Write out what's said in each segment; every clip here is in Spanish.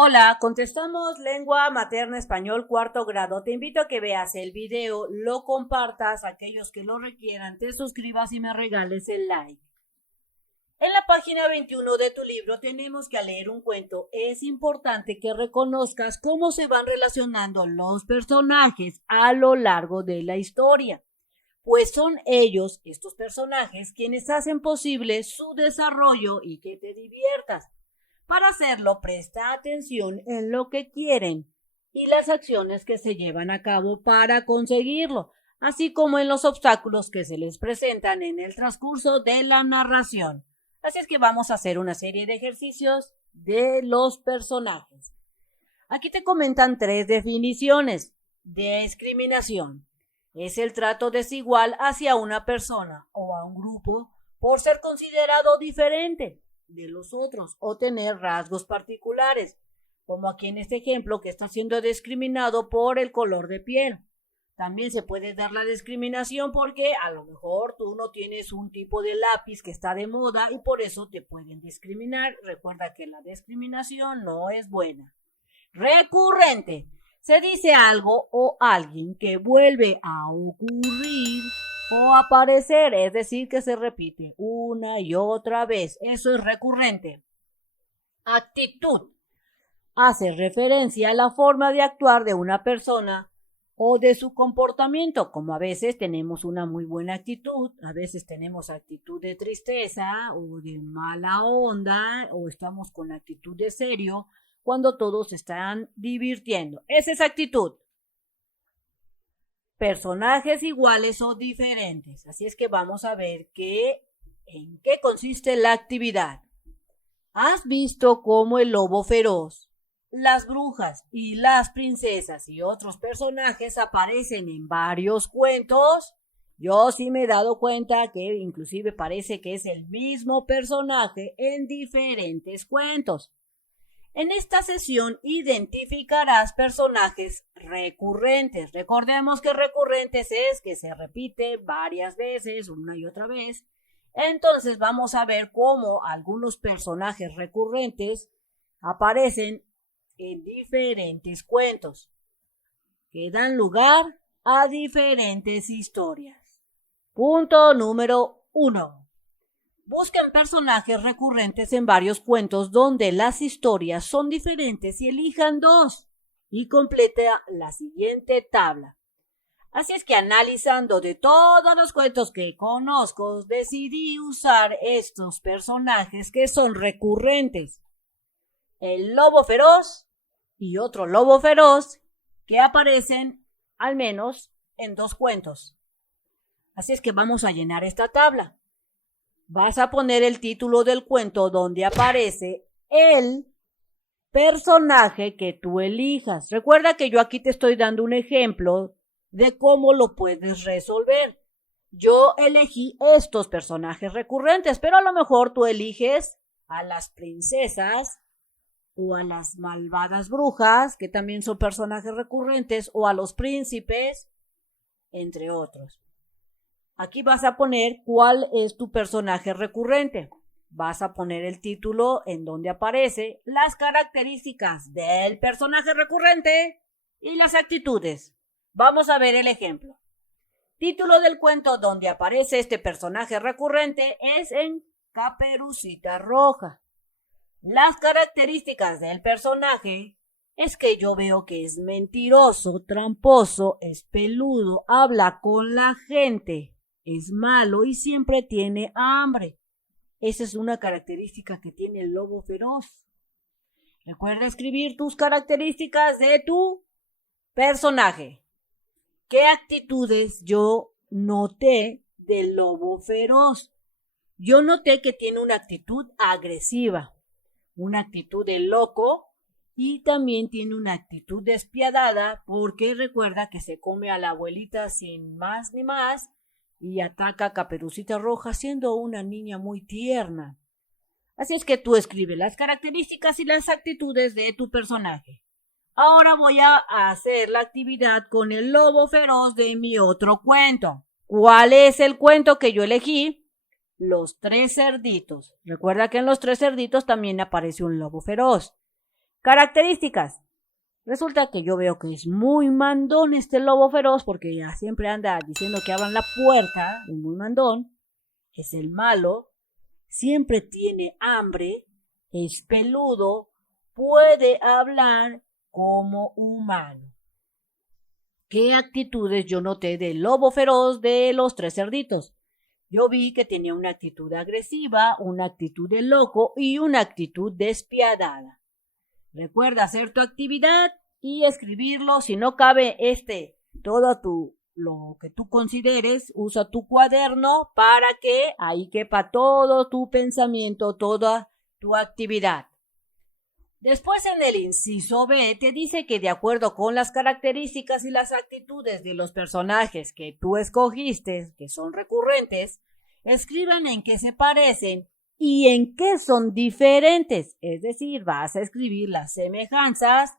Hola, contestamos lengua materna español cuarto grado. Te invito a que veas el video, lo compartas, aquellos que lo requieran, te suscribas y me regales el like. En la página 21 de tu libro tenemos que leer un cuento. Es importante que reconozcas cómo se van relacionando los personajes a lo largo de la historia, pues son ellos, estos personajes, quienes hacen posible su desarrollo y que te diviertas. Para hacerlo, presta atención en lo que quieren y las acciones que se llevan a cabo para conseguirlo, así como en los obstáculos que se les presentan en el transcurso de la narración. Así es que vamos a hacer una serie de ejercicios de los personajes. Aquí te comentan 3 definiciones. Discriminación. Es el trato desigual hacia una persona o a un grupo por ser considerado diferente de los otros o tener rasgos particulares, como aquí en este ejemplo que está siendo discriminado por el color de piel. También se puede dar la discriminación porque a lo mejor tú no tienes un tipo de lápiz que está de moda y por eso te pueden discriminar. Recuerda que la discriminación no es buena. Recurrente. Se dice algo o alguien que vuelve a ocurrir o aparecer, es decir, que se repite una y otra vez. Eso es recurrente. Actitud. Hace referencia a la forma de actuar de una persona o de su comportamiento, como a veces tenemos una muy buena actitud, a veces tenemos actitud de tristeza o de mala onda, o estamos con actitud de serio cuando todos están divirtiendo. Esa es actitud. Personajes iguales o diferentes. Así es que vamos a ver en qué consiste la actividad. ¿Has visto cómo el lobo feroz, las brujas y las princesas y otros personajes aparecen en varios cuentos? Yo sí me he dado cuenta que inclusive parece que es el mismo personaje en diferentes cuentos. En esta sesión identificarás personajes recurrentes. Recordemos que recurrentes es que se repite varias veces, una y otra vez. Entonces vamos a ver cómo algunos personajes recurrentes aparecen en diferentes cuentos, que dan lugar a diferentes historias. Punto número 1. Busquen personajes recurrentes en varios cuentos donde las historias son diferentes y elijan 2 y completa la siguiente tabla. Así es que analizando de todos los cuentos que conozco, decidí usar estos personajes que son recurrentes. El lobo feroz y otro lobo feroz que aparecen al menos en 2 cuentos. Así es que vamos a llenar esta tabla. Vas a poner el título del cuento donde aparece el personaje que tú elijas. Recuerda que yo aquí te estoy dando un ejemplo de cómo lo puedes resolver. Yo elegí estos personajes recurrentes, pero a lo mejor tú eliges a las princesas o a las malvadas brujas, que también son personajes recurrentes, o a los príncipes, entre otros. Aquí vas a poner cuál es tu personaje recurrente. Vas a poner el título en donde aparece, las características del personaje recurrente y las actitudes. Vamos a ver el ejemplo. Título del cuento donde aparece este personaje recurrente es en Caperucita Roja. Las características del personaje es que yo veo que es mentiroso, tramposo, es peludo, habla con la gente. Es malo y siempre tiene hambre. Esa es una característica que tiene el lobo feroz. Recuerda escribir tus características de tu personaje. ¿Qué actitudes yo noté del lobo feroz? Yo noté que tiene una actitud agresiva, una actitud de loco y también tiene una actitud despiadada porque recuerda que se come a la abuelita sin más ni más y ataca a Caperucita Roja siendo una niña muy tierna. Así es que tú escribes las características y las actitudes de tu personaje. Ahora voy a hacer la actividad con el lobo feroz de mi otro cuento. ¿Cuál es el cuento que yo elegí? Los 3 cerditos. Recuerda que en los 3 cerditos también aparece un lobo feroz. Características. Resulta que yo veo que es muy mandón este lobo feroz porque ya siempre anda diciendo que abran la puerta, es muy mandón, es el malo, siempre tiene hambre, es peludo, puede hablar como humano. ¿Qué actitudes yo noté del lobo feroz de los tres cerditos? Yo vi que tenía una actitud agresiva, una actitud de loco y una actitud despiadada. Recuerda hacer tu actividad y escribirlo. Si no cabe lo que tú consideres, usa tu cuaderno para que ahí quepa todo tu pensamiento, toda tu actividad. Después en el inciso B te dice que de acuerdo con las características y las actitudes de los personajes que tú escogiste, que son recurrentes, escriban en qué se parecen y en qué son diferentes. Es decir, vas a escribir las semejanzas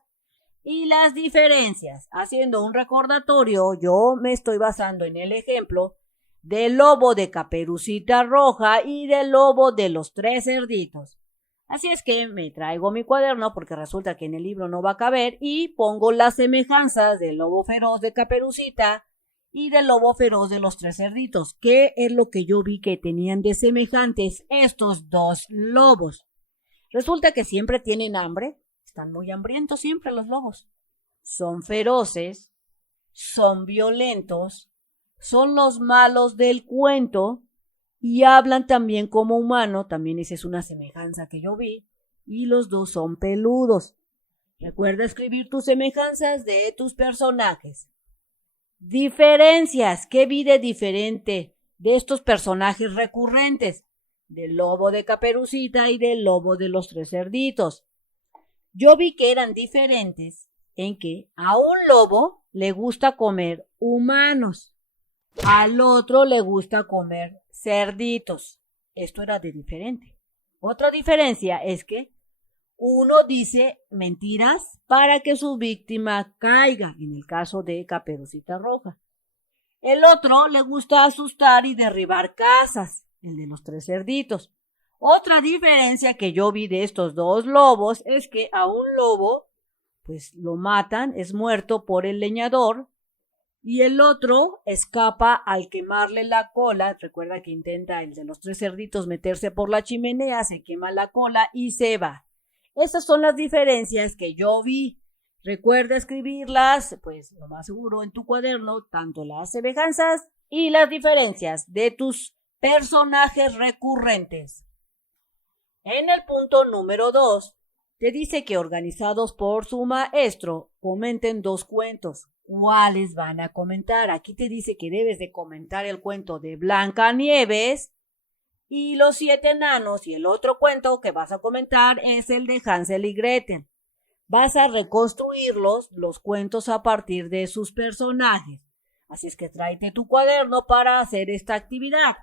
y las diferencias. Haciendo un recordatorio, yo me estoy basando en el ejemplo del lobo de Caperucita Roja y del lobo de los tres cerditos. Así es que me traigo mi cuaderno porque resulta que en el libro no va a caber y pongo las semejanzas del lobo feroz de Caperucita y del lobo feroz de los tres cerditos. ¿Qué es lo que yo vi que tenían de semejantes estos dos lobos? Resulta que siempre tienen hambre, están muy hambrientos siempre los lobos. Son feroces, son violentos, son los malos del cuento y hablan también como humano, también esa es una semejanza que yo vi, y los dos son peludos. Recuerda escribir tus semejanzas de tus personajes. Diferencias, ¿qué vi de diferente de estos personajes recurrentes? Del lobo de Caperucita y del lobo de los tres cerditos. Yo vi que eran diferentes en que a un lobo le gusta comer humanos, al otro le gusta comer cerditos. Esto era de diferente. Otra diferencia es que uno dice mentiras para que su víctima caiga, en el caso de Caperucita Roja. El otro le gusta asustar y derribar casas, el de los tres cerditos. Otra diferencia que yo vi de estos dos lobos es que a un lobo, pues lo matan, es muerto por el leñador, y el otro escapa al quemarle la cola. Recuerda que intenta el de los tres cerditos meterse por la chimenea, se quema la cola y se va. Esas son las diferencias que yo vi. Recuerda escribirlas, pues lo más seguro en tu cuaderno, tanto las semejanzas y las diferencias de tus personajes recurrentes. En el punto número 2, te dice que organizados por su maestro, comenten 2 cuentos. ¿Cuáles van a comentar? Aquí te dice que debes de comentar el cuento de Blancanieves y los 7 enanos, y el otro cuento que vas a comentar es el de Hansel y Gretel. Vas a reconstruir los cuentos a partir de sus personajes. Así es que tráete tu cuaderno para hacer esta actividad.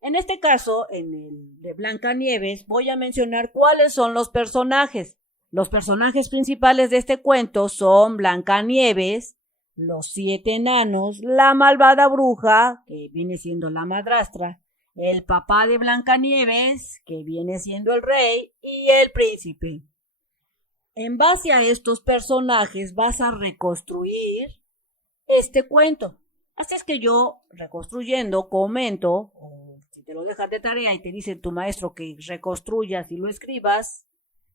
En este caso, en el de Blancanieves, voy a mencionar cuáles son los personajes. Los personajes principales de este cuento son Blancanieves, los 7 enanos, la malvada bruja, que viene siendo la madrastra, el papá de Blancanieves, que viene siendo el rey, y el príncipe. En base a estos personajes vas a reconstruir este cuento. Así es que yo, reconstruyendo, comento, o si te lo dejas de tarea y te dice tu maestro que reconstruyas y lo escribas,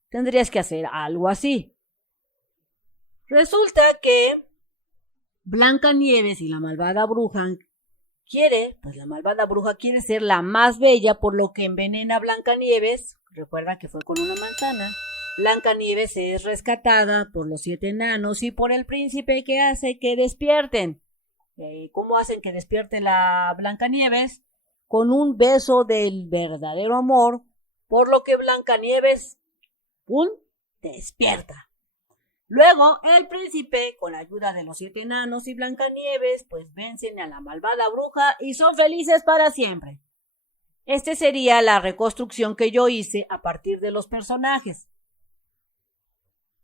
tendrías que hacer algo así. Resulta que Blancanieves y la malvada bruja la malvada bruja quiere ser la más bella, por lo que envenena a Blancanieves. Recuerda que fue con una manzana. Blancanieves es rescatada por los 7 enanos y por el príncipe, que hace que despierten. ¿Cómo hacen que despierte la Blancanieves? Con un beso del verdadero amor, por lo que Blancanieves despierta. Luego el príncipe, con la ayuda de los 7 enanos y Blancanieves, pues vencen a la malvada bruja y son felices para siempre. Esta sería la reconstrucción que yo hice a partir de los personajes.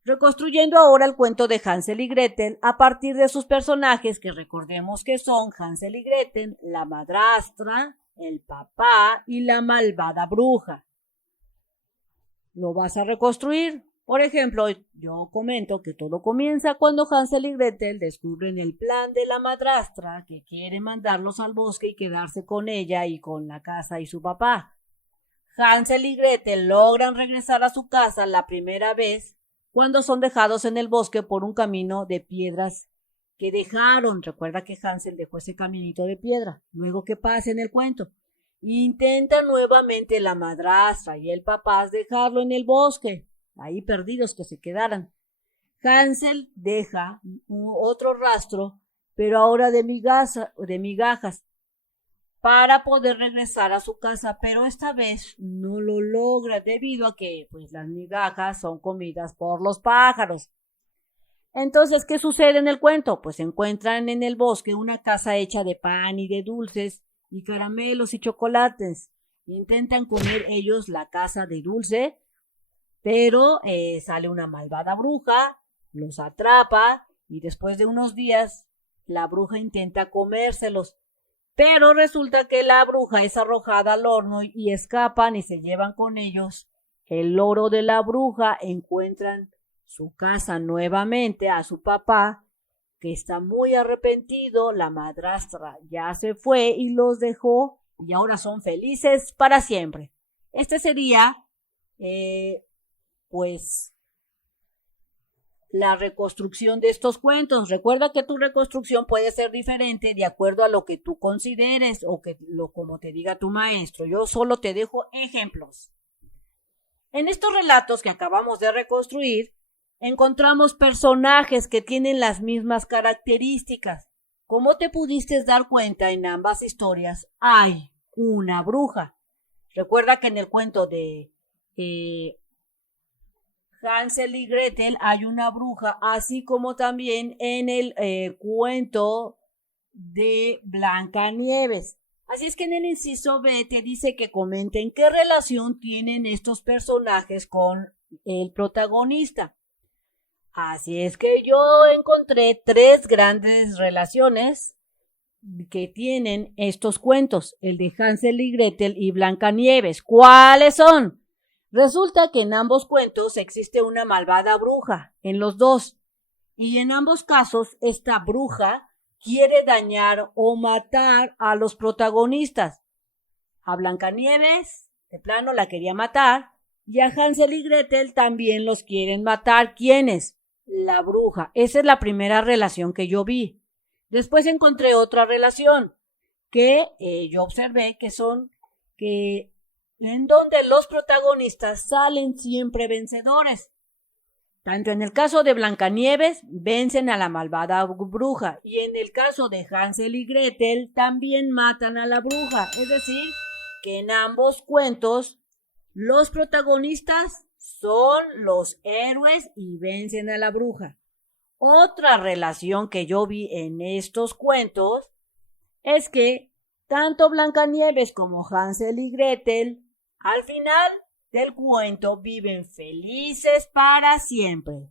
Reconstruyendo ahora el cuento de Hansel y Gretel a partir de sus personajes, que recordemos que son Hansel y Gretel, la madrastra, el papá y la malvada bruja. Lo vas a reconstruir. Por ejemplo, yo comento que todo comienza cuando Hansel y Gretel descubren el plan de la madrastra que quiere mandarlos al bosque y quedarse con ella y con la casa y su papá. Hansel y Gretel logran regresar a su casa la primera vez cuando son dejados en el bosque por un camino de piedras que dejaron. Recuerda que Hansel dejó ese caminito de piedra. Luego, ¿qué pasa en el cuento? Intenta nuevamente la madrastra y el papá dejarlo en el bosque, ahí perdidos que se quedaran. Hansel deja otro rastro, pero ahora de migajas, para poder regresar a su casa, pero esta vez no lo logra debido a que pues las migajas son comidas por los pájaros. Entonces, ¿qué sucede en el cuento? Pues encuentran en el bosque una casa hecha de pan y de dulces y caramelos y chocolates. Intentan comer ellos la casa de dulce, pero sale una malvada bruja, los atrapa y después de unos días la bruja intenta comérselos. Pero resulta que la bruja es arrojada al horno y escapan y se llevan con ellos el oro de la bruja. Encuentran su casa nuevamente a su papá, que está muy arrepentido. La madrastra ya se fue y los dejó y ahora son felices para siempre. Este sería, pues, la reconstrucción de estos cuentos. Recuerda que tu reconstrucción puede ser diferente de acuerdo a lo que tú consideres o como te diga tu maestro. Yo solo te dejo ejemplos. En estos relatos que acabamos de reconstruir, encontramos personajes que tienen las mismas características. Como te pudiste dar cuenta, en ambas historias hay una bruja. Recuerda que en el cuento de Hansel y Gretel hay una bruja, así como también en el cuento de Blancanieves. Así es que en el inciso B te dice que comenten qué relación tienen estos personajes con el protagonista. Así es que yo encontré 3 grandes relaciones que tienen estos cuentos, el de Hansel y Gretel y Blancanieves. ¿Cuáles son? Resulta que en ambos cuentos existe una malvada bruja, en los dos, y en ambos casos esta bruja quiere dañar o matar a los protagonistas. A Blancanieves, de plano, la quería matar, y a Hansel y Gretel también los quieren matar. ¿Quiénes? La bruja. Esa es la primera relación que yo vi. Después encontré otra relación que yo observé que en donde los protagonistas salen siempre vencedores. Tanto en el caso de Blancanieves, vencen a la malvada bruja, y en el caso de Hansel y Gretel, también matan a la bruja. Es decir, que en ambos cuentos, los protagonistas son los héroes y vencen a la bruja. Otra relación que yo vi en estos cuentos es que tanto Blancanieves como Hansel y Gretel al final del cuento viven felices para siempre.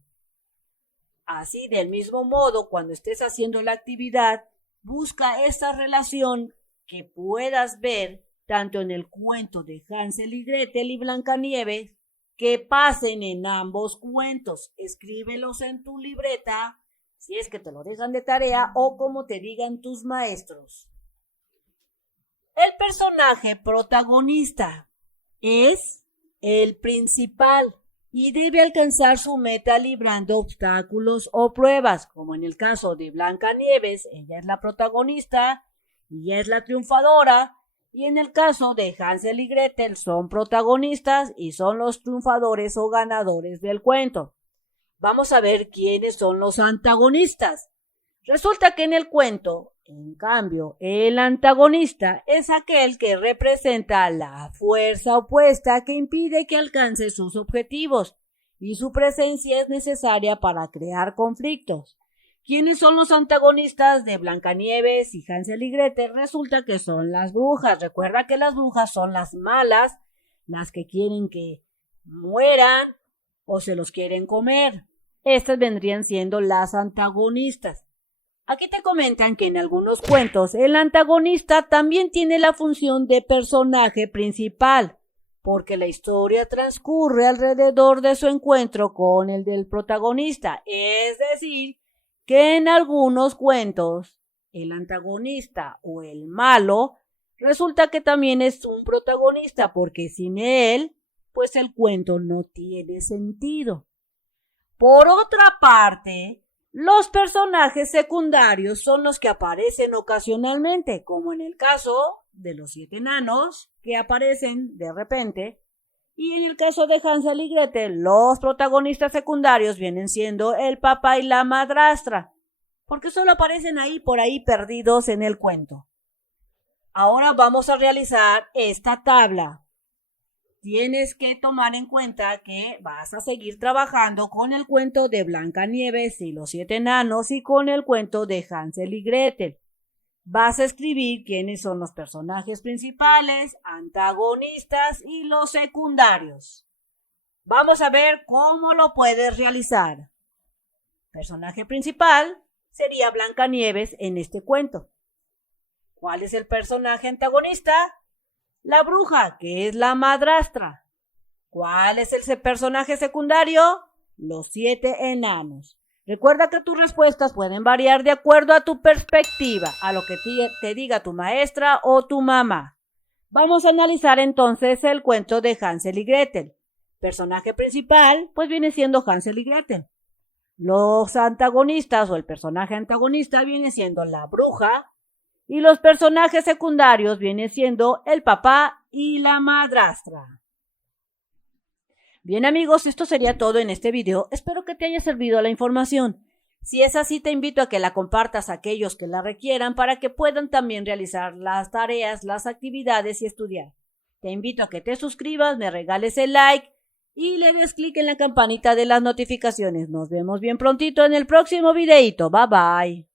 Así, del mismo modo, cuando estés haciendo la actividad, busca esa relación que puedas ver tanto en el cuento de Hansel y Gretel y Blancanieves, que pasen en ambos cuentos. Escríbelos en tu libreta, si es que te lo dejan de tarea o como te digan tus maestros. El personaje protagonista es el principal y debe alcanzar su meta librando obstáculos o pruebas, como en el caso de Blancanieves, ella es la protagonista y ella es la triunfadora, y en el caso de Hansel y Gretel son protagonistas y son los triunfadores o ganadores del cuento. Vamos a ver quiénes son los antagonistas. Resulta que en el cuento, en cambio, el antagonista es aquel que representa la fuerza opuesta que impide que alcance sus objetivos y su presencia es necesaria para crear conflictos. ¿Quiénes son los antagonistas de Blancanieves y Hansel y Gretel? Resulta que son las brujas. Recuerda que las brujas son las malas, las que quieren que mueran o se los quieren comer. Estas vendrían siendo las antagonistas. Aquí te comentan que en algunos cuentos el antagonista también tiene la función de personaje principal. porque la historia transcurre alrededor de su encuentro con el del protagonista. Es decir, que en algunos cuentos el antagonista o el malo resulta que también es un protagonista, porque sin él, pues el cuento no tiene sentido. Por otra parte, los personajes secundarios son los que aparecen ocasionalmente, como en el caso de los 7 enanos, que aparecen de repente, y en el caso de Hansel y Gretel, los protagonistas secundarios vienen siendo el papá y la madrastra, porque solo aparecen ahí por ahí perdidos en el cuento. Ahora vamos a realizar esta tabla. Tienes que tomar en cuenta que vas a seguir trabajando con el cuento de Blancanieves y los 7 enanos y con el cuento de Hansel y Gretel. Vas a escribir quiénes son los personajes principales, antagonistas y los secundarios. Vamos a ver cómo lo puedes realizar. Personaje principal sería Blancanieves en este cuento. ¿Cuál es el personaje antagonista? La bruja, que es la madrastra. ¿Cuál es el personaje secundario? Los 7 enanos. Recuerda que tus respuestas pueden variar de acuerdo a tu perspectiva, a lo que te diga tu maestra o tu mamá. Vamos a analizar entonces el cuento de Hansel y Gretel. Personaje principal, pues viene siendo Hansel y Gretel. Los antagonistas o el personaje antagonista viene siendo la bruja. Y los personajes secundarios vienen siendo el papá y la madrastra. Bien amigos, esto sería todo en este video. Espero que te haya servido la información. Si es así, te invito a que la compartas a aquellos que la requieran para que puedan también realizar las tareas, las actividades y estudiar. Te invito a que te suscribas, me regales el like y le des clic en la campanita de las notificaciones. Nos vemos bien prontito en el próximo videito. Bye bye.